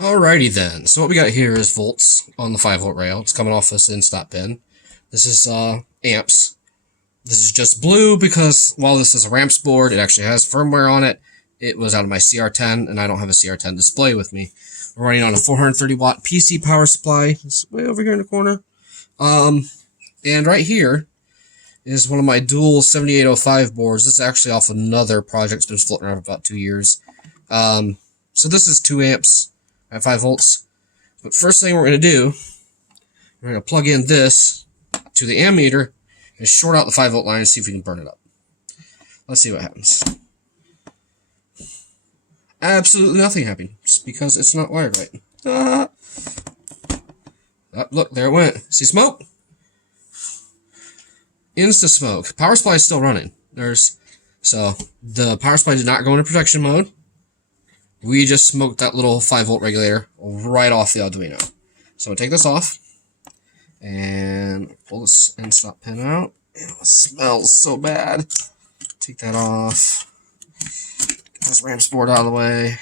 Alrighty then, so what we got here is volts on the 5 volt rail. It's coming off this in-stop pin. This is amps. This is just blue because while this is a ramps board, it actually has firmware on it. It was out of my CR10 and I don't have a CR10 display with me. We're running on a 430 watt PC power supply. It's way over here in the corner. And right here is one of my dual 7805 boards. This is actually off another project. It's been floating around for about 2 years. So this is 2 amps at 5 volts. But first thing we're going to do, we're going to plug in this to the ammeter and short out the 5 volt line and see if we can burn it up. Let's see what happens. Absolutely nothing happened, just because it's not wired right. Oh, look, there it went. See smoke? Insta smoke. Power supply is still running. So the power supply did not go into protection mode. We just smoked that little 5 volt regulator right off the Arduino. So I'm gonna take this off and pull this end stop pin out. Ew, it smells so bad. Take that off. Get this ramps board out of the way.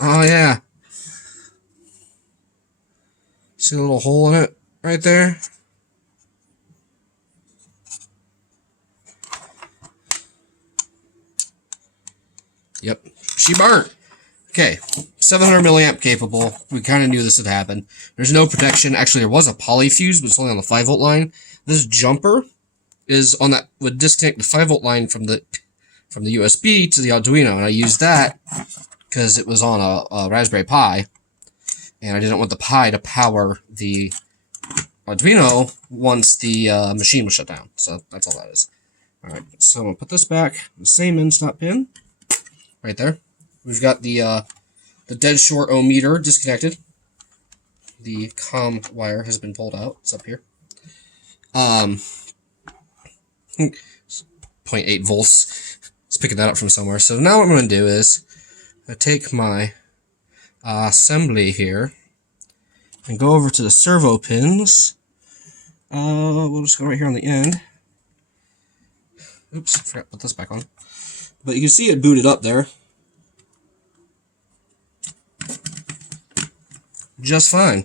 Oh yeah. See a little hole in it right there? Yep, she burnt. Okay, 700 milliamp capable. We kind of knew this would happen. There's no protection. Actually, there was a poly fuse, but it's only on the 5 volt line. This jumper is on that, would disconnect the 5 volt line from the USB to the Arduino, and I used that because it was on a Raspberry Pi, and I didn't want the Pi to power the Arduino once the machine was shut down. So that's all that is. All right, so I'm gonna put this back. The same in-stop pin. Right there. We've got the dead short ohmmeter disconnected. The COM wire has been pulled out. It's up here. 0.8 volts. It's picking that up from somewhere. So now what I'm going to do is I take my assembly here and go over to the servo pins. We'll just go right here on the end. Oops, I forgot to put this back on. But you can see it booted up there. Just fine.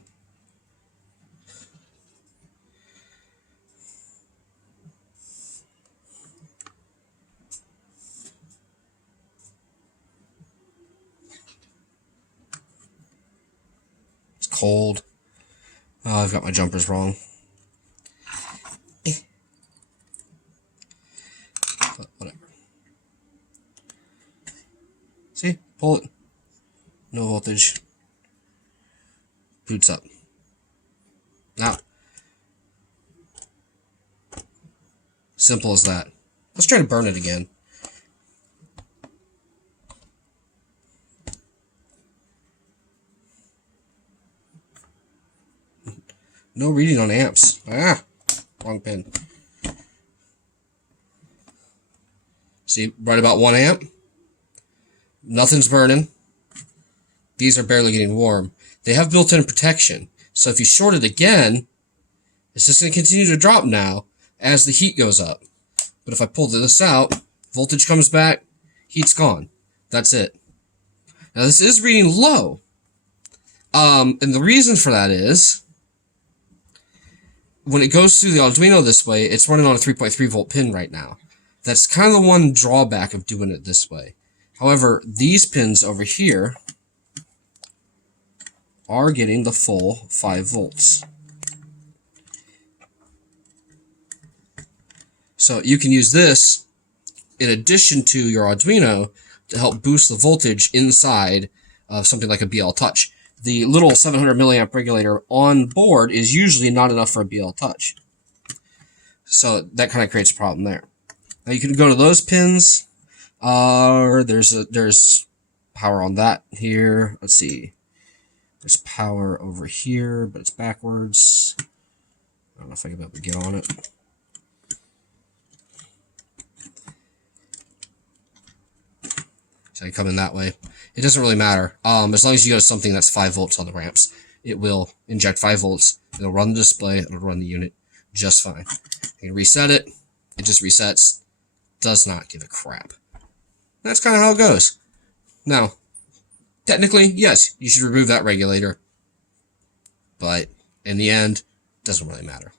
It's cold. Oh, I've got my jumpers wrong. But whatever. See? Pull it. No voltage. Boots up. Now, simple as that. Let's try to burn it again. No reading on amps. Ah, wrong pin. See, right about 1 amp. Nothing's burning. These are barely getting warm. They have built-in protection, so if you short it again, it's just going to continue to drop now as the heat goes up. But if I pull this out, voltage comes back, heat's gone. That's it. Now this is reading low, and the reason for that is when it goes through the Arduino this way, it's running on a 3.3 volt pin right now. That's kind of the one drawback of doing it this way. However, these pins over here are getting the full 5 volts. So you can use this in addition to your Arduino to help boost the voltage inside of something like a BL Touch. The little 700 milliamp regulator on board is usually not enough for a BL Touch. So that kind of creates a problem there. Now you can go to those pins. There's power on that here. Let's see. There's power over here, but it's backwards. I don't know if I can be able to get on it. So I come in that way. It doesn't really matter. As long as you go to something that's 5 volts on the ramps, it will inject 5 volts. It'll run the display. It'll run the unit just fine. You can reset it. It just resets. Does not give a crap. That's kind of how it goes. Now, Technically, yes, you should remove that regulator. But in the end, it doesn't really matter.